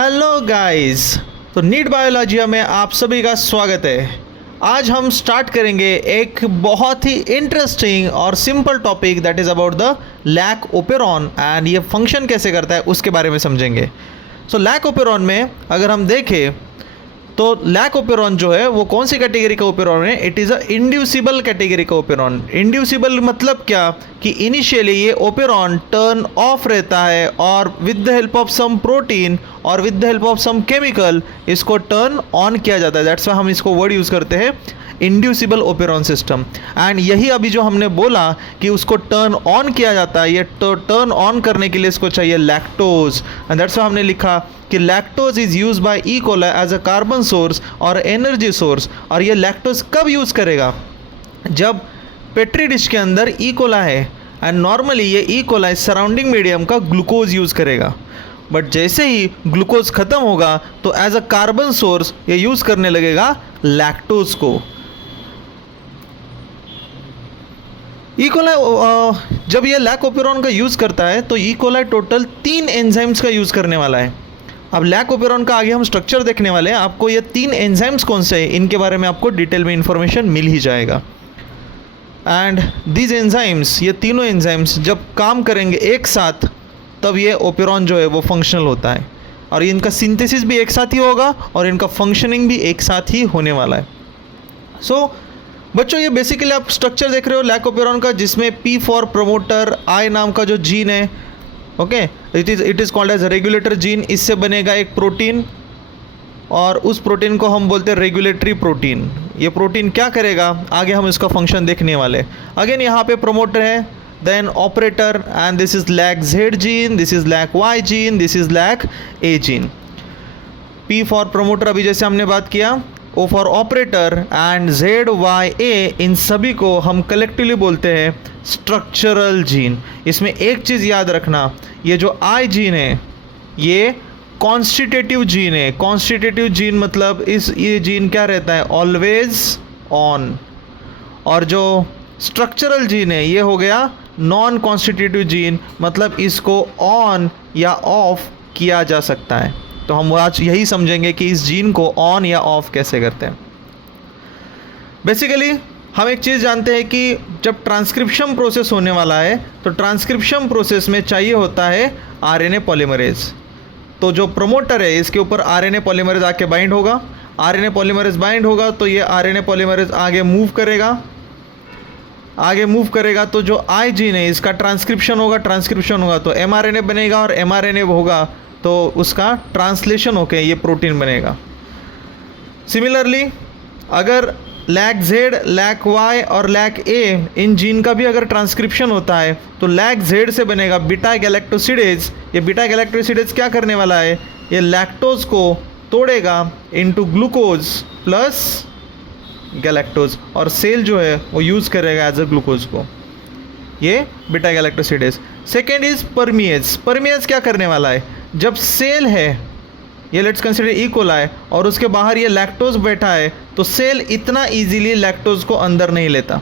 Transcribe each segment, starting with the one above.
Hello guys. तो NEET biology में आप सभी का स्वागत है। आज हम स्टार्ट करेंगे एक बहुत ही इंटरेस्टिंग और simple topic that is about the lac operon and ये फंक्शन कैसे करता है उसके बारे में समझेंगे। सो लैक ओपेरॉन में अगर हम देखें तो लैक ओपेरॉन जो है वो कौन सी कैटेगरी का ओपेरॉन है? It is a inducible category का ओपेरॉन। इंड्यूसिबल मतलब क्या कि इनिशियली ये ओपेरॉन टर्न ऑफ रहता है और with the help of some protein और with the help of some chemical इसको टर्न ऑन किया जाता है। दैट्स वाई हम इसको वर्ड यूज़ करते हैं इंड्यूसिबल ओपेरॉन सिस्टम। एंड यही अभी जो हमने बोला कि उसको टर्न ऑन किया जाता है, ये टर्न ऑन करने के लिए इसको चाहिए लैक्टोज। एंड दैट्स वाई हमने लिखा कि lactose is use by E coli as a carbon source और एनर्जी सोर्स। और ये लैक्टोज कब यूज़ करेगा? जब पेट्री डिश के अंदर ई कोला है एंड नॉर्मली ये ई कोलाई सराउंडिंग मीडियम का ग्लूकोज यूज़ करेगा। बट जैसे ही ग्लूकोज ख़त्म होगा तो एज अ कार्बन सोर्स ये यूज़ करने लगेगा लैक्टोज को। ई कोलाई जब ये लैक ओपेरॉन का यूज़ करता है तो ई कोलाई टोटल 3 एंजाइम्स का यूज़ करने वाला है। अब लैक ओपेरॉन का आगे हम स्ट्रक्चर देखने वाले हैं। आपको ये 3 एंजाइम्स कौन से हैं इनके बारे में आपको डिटेल में इंफॉर्मेशन मिल ही जाएगा। एंड दीज एंजाइम्स, ये तीनों एंजाइम्स जब काम करेंगे एक साथ तब ये ओपेरॉन जो है वो फंक्शनल होता है। और इनका सिंथेसिस भी एक साथ ही होगा और इनका फंक्शनिंग भी एक साथ ही होने वाला है। सो बच्चों, ये बेसिकली आप स्ट्रक्चर देख रहे हो लैक ओपेरॉन का, जिसमें P फॉर प्रमोटर, I नाम का जो जीन है, okay, it is called as regulator gene. इससे बनेगा एक प्रोटीन और उस प्रोटीन को हम बोलते हैं रेगुलेटरी प्रोटीन। ये प्रोटीन क्या करेगा आगे हम इसका फंक्शन देखने वाले। अगेन यहाँ पे प्रमोटर है, then operator, and this is lac Z gene, this is lac Y gene, this is lac A gene. P for promoter अभी जैसे हमने बात किया, O for operator and Z Y A, इन सभी को हम कलेक्टिवली बोलते हैं स्ट्रक्चरल जीन। इसमें एक चीज़ याद रखना, ये जो I जीन है ये कॉन्स्टिट्यूटिव जीन है। कॉन्स्टिट्यूटिव जीन मतलब ये जीन क्या रहता है? Always on. और जो स्ट्रक्चरल जीन है ये हो गया नॉन कॉन्स्टिट्यूटिव जीन, मतलब इसको ऑन या ऑफ किया जा सकता है। तो हम आज यही समझेंगे कि इस जीन को ऑन या ऑफ कैसे करते हैं। बेसिकली हम एक चीज़ जानते हैं कि जब ट्रांसक्रिप्शन प्रोसेस होने वाला है तो ट्रांसक्रिप्शन प्रोसेस में चाहिए होता है आरएनए पॉलीमरेज। तो जो प्रमोटर है इसके ऊपर आरएनए पॉलीमरेज आके बाइंड होगा। आरएनए पॉलीमरेज बाइंड होगा तो ये आरएनए पॉलीमरेज आगे मूव करेगा। आगे मूव करेगा तो जो आई जीन है इसका ट्रांसक्रिप्शन होगा तो एमआरएनए बनेगा और एमआरएनए होगा तो उसका ट्रांसलेशन होके ये प्रोटीन बनेगा। सिमिलरली अगर लैक Z, लैक Y और लैक A इन जीन का भी अगर ट्रांसक्रिप्शन होता है तो लैक Z से बनेगा बीटा गैलेक्टोसिडेज। ये बीटा गैलेक्टोसिडेज क्या करने वाला है? ये लैक्टोज को तोड़ेगा इनटू ग्लूकोज प्लस गैलेक्टोज और सेल जो है वो यूज़ करेगा एज अ ग्लूकोज को, ये बीटा गैलेक्टोसिडेज। Second is परमिएज। परमिएज क्या करने वाला है? जब सेल है, ये लेट्स कंसीडर ई कोलाई, और उसके बाहर ये लैक्टोज बैठा है तो सेल इतना इजीली लैक्टोज को अंदर नहीं लेता।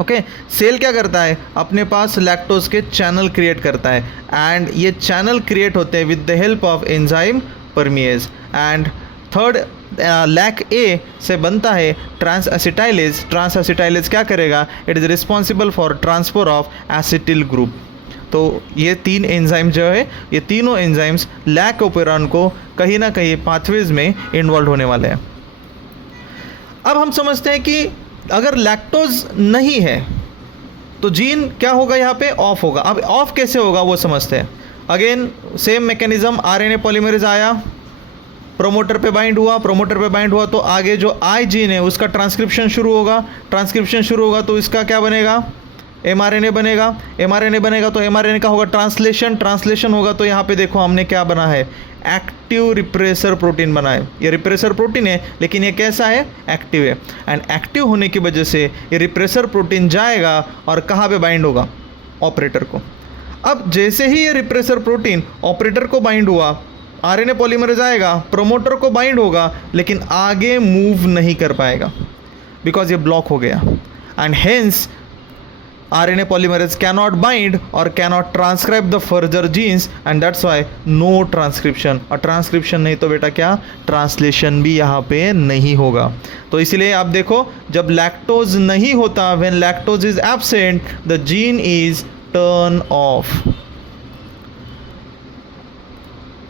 ओके, सेल क्या करता है? अपने पास लैक्टोज के चैनल क्रिएट करता है एंड ये चैनल क्रिएट होते हैं with the help of enzyme permease. And third lac A से बनता है ट्रांस एसिटाइलेज। ट्रांस एसिटाइलेज क्या करेगा? It is responsible for transfer of acetyl group. तो ये 3 एंजाइम जो है, ये तीनों एंजाइम्स लैक ओपेरॉन को कहीं ना कहीं पाथवेज में इन्वॉल्व होने वाले हैं। अब हम समझते हैं कि अगर लैक्टोज नहीं है तो जीन क्या होगा? यहाँ पे ऑफ होगा। अब ऑफ कैसे होगा वो समझते हैं। Again same mechanism, RNA polymerase आया, प्रोमोटर पे बाइंड हुआ तो आगे जो आई जीन है उसका ट्रांसक्रिप्शन शुरू होगा तो इसका क्या बनेगा? एमआरएनए बनेगा तो एमआरएनए का होगा ट्रांसलेशन होगा तो यहाँ पे देखो हमने क्या बना है? एक्टिव रिप्रेसर प्रोटीन बना है। ये रिप्रेसर प्रोटीन है लेकिन ये कैसा है? एक्टिव है। एंड एक्टिव होने की वजह से ये रिप्रेसर प्रोटीन जाएगा और कहाँ पे बाइंड होगा? ऑपरेटर को। अब जैसे ही ये रिप्रेसर प्रोटीन ऑपरेटर को बाइंड हुआ, आरएनए पॉलीमरेज आएगा, प्रोमोटर को बाइंड होगा लेकिन आगे मूव नहीं कर पाएगा बिकॉज ये ब्लॉक हो गया। And hence RNA polymerase cannot bind or cannot transcribe the further genes and that's why no transcription. और ट्रांसक्रिप्शन नहीं तो बेटा क्या, ट्रांसलेशन भी यहाँ पे नहीं होगा. तो इसलिए आप देखो जब लैक्टोज नहीं होता, when lactose is absent, the gene is turn off.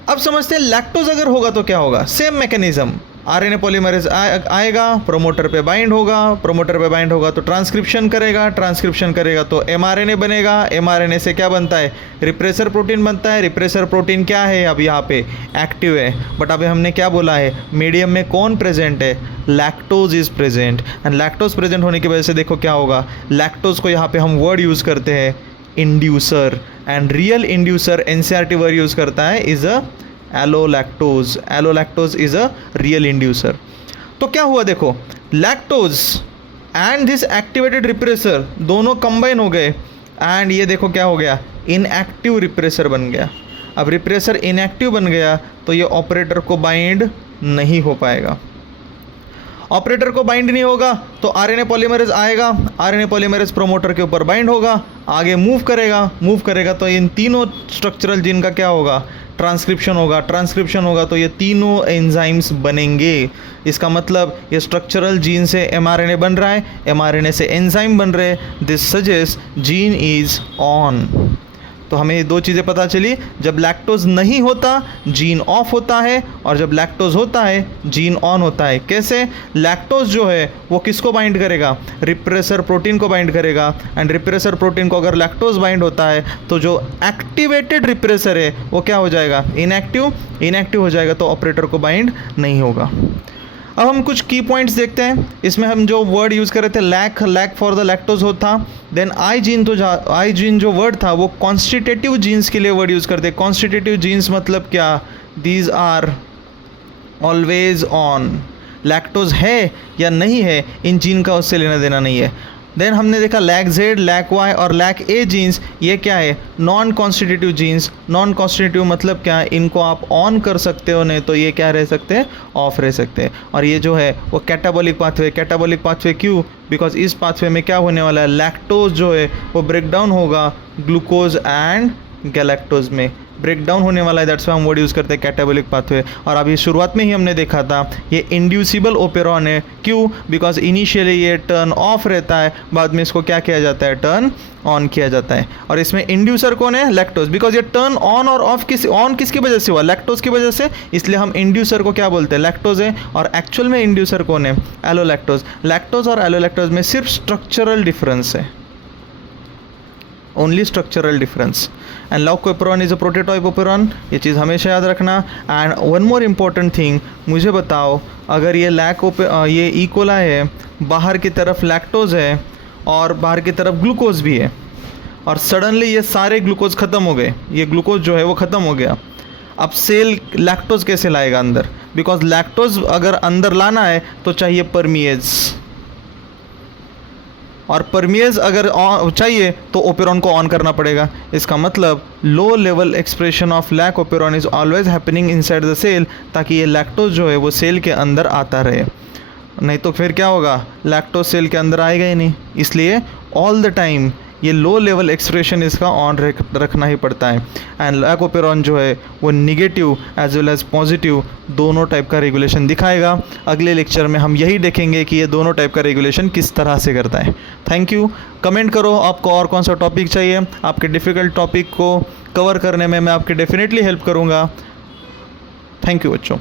अब समझते हैं लैक्टोज अगर होगा तो क्या होगा. सेम मैकेनिज्म, आरएनए पॉलीमरेज आएगा, प्रोमोटर पे बाइंड होगा, प्रोमोटर पे बाइंड होगा तो ट्रांसक्रिप्शन करेगा, ट्रांसक्रिप्शन करेगा तो एमआरएनए बनेगा, एमआरएनए से क्या बनता है, रिप्रेसर प्रोटीन बनता है. रिप्रेसर प्रोटीन क्या है, अब यहाँ पे एक्टिव है, बट अभी हमने क्या बोला है, मीडियम में कौन प्रेजेंट है, lactose is present. And lactose present होने की वजह से देखो क्या होगा, लैक्टोज को यहाँ पे हम वर्ड यूज़ करते हैं inducer, and real inducer NCERT word use करता है is a allolactose. Allolactose is a real inducer. तो क्या हुआ देखो, lactose and this activated repressor दोनों कंबाइन हो गए एंड ये देखो क्या हो गया, इनएक्टिव रिप्रेसर बन गया. अब रिप्रेसर इनएक्टिव बन गया तो ये ऑपरेटर को बाइंड नहीं हो पाएगा. ऑपरेटर को बाइंड नहीं होगा तो आरएनए पॉलीमरेज आएगा, आरएनए पॉलीमरेज प्रोमोटर के ऊपर बाइंड होगा, आगे मूव करेगा तो इन तीनों स्ट्रक्चरल जीन का क्या होगा, ट्रांसक्रिप्शन होगा. ट्रांसक्रिप्शन होगा तो ये तीनों एंजाइम्स बनेंगे. इसका मतलब ये स्ट्रक्चरल जीन से एमआरएनए बन रहा है, एमआरएनए से एंजाइम बन रहे हैं. This suggest gene is on. तो हमें ये दो चीज़ें पता चली, जब लैक्टोज नहीं होता जीन ऑफ होता है और जब लैक्टोज होता है जीन ऑन होता है. कैसे, लैक्टोज जो है वो किसको बाइंड करेगा, रिप्रेसर प्रोटीन को बाइंड करेगा, एंड रिप्रेसर प्रोटीन को अगर लैक्टोज बाइंड होता है तो जो एक्टिवेटेड रिप्रेसर है वो क्या हो जाएगा, इनएक्टिव हो जाएगा, तो ऑपरेटर को बाइंड नहीं होगा. अब हम कुछ की पॉइंट्स देखते हैं. इसमें हम जो वर्ड यूज़ कर रहे थे लैक फॉर द लैक्टोज होता, देन आई जीन जो वर्ड था वो कॉन्स्टिटेटिव जीन्स के लिए वर्ड यूज़ करते हैं. कॉन्स्टिटेटिव जीन्स मतलब क्या, these are always on. Lactose है या नहीं है इन जीन का उससे लेना देना नहीं है. देन हमने देखा लैक जेड, लैक वाई और लैक ए जीन्स, ये क्या है, non constitutive genes. Non constitutive मतलब क्या, इनको आप ऑन कर सकते हो, नहीं तो ये क्या रह सकते हैं, ऑफ रह सकते हैं. और ये जो है वो कैटाबॉलिक पाथवे क्यों, बिकॉज इस पाथवे में क्या होने वाला है, लैक्टोज जो है वो ब्रेक डाउन होगा ग्लूकोज एंड गैलेक्टोज में ब्रेक डाउन होने वाला है. दैट्स वाई हम वर्ड यूज़ करते हैं कैटाबॉलिक पाथवे. और अभी शुरुआत में ही हमने देखा था ये इंड्यूसिबल ओपेरॉन है. क्यों, बिकॉज इनिशियली ये टर्न ऑफ रहता है, बाद में इसको क्या किया जाता है, टर्न ऑन किया जाता है. और इसमें इंड्यूसर कौन है, लैक्टोज, बिकॉज ये टर्न ऑन और ऑफ किसकी वजह से हुआ, लैक्टोज की वजह से, इसलिए हम इंड्यूसर को क्या बोलते हैं, लैक्टोज है. और एक्चुअल में इंड्यूसर कौन है, एलोलैक्टोज. लैक्टोज और एलोलैक्टोज में सिर्फ स्ट्रक्चरल डिफरेंस है, only structural difference. And lac operon is a prototype operon, ये चीज़ हमेशा याद रखना. And one more important thing, मुझे बताओ अगर ये ये ई कोलाई है, बाहर की तरफ लैक्टोज है और बाहर की तरफ ग्लूकोज भी है, और सडनली ये सारे ग्लूकोज ख़त्म हो गए, ये ग्लूकोज जो है वो ख़त्म हो गया, अब सेल लैक्टोज कैसे लाएगा अंदर, बिकॉज लैक्टोज अगर अंदर लाना है तो चाहिए परमिएज, और परमिएज अगर चाहिए तो ओपेरॉन को ऑन करना पड़ेगा. इसका मतलब low level expression of lac operon is always happening inside the cell, ताकि ये लैक्टोज जो है वो सेल के अंदर आता रहे. नहीं तो फिर क्या होगा, लैक्टोज सेल के अंदर आएगा ही नहीं. इसलिए ऑल द टाइम ये लो लेवल एक्सप्रेशन इसका ऑन रखना ही पड़ता है. एंड लैकोपेरॉन जो है वो negative as well as positive दोनों टाइप का रेगुलेशन दिखाएगा. अगले लेक्चर में हम यही देखेंगे कि ये दोनों टाइप का रेगुलेशन किस तरह से करता है. Thank you. कमेंट करो आपको और कौन सा टॉपिक चाहिए, आपके डिफ़िकल्ट टॉपिक को कवर करने में मैं आपकी डेफिनेटली हेल्प करूँगा. थैंक यू बच्चों.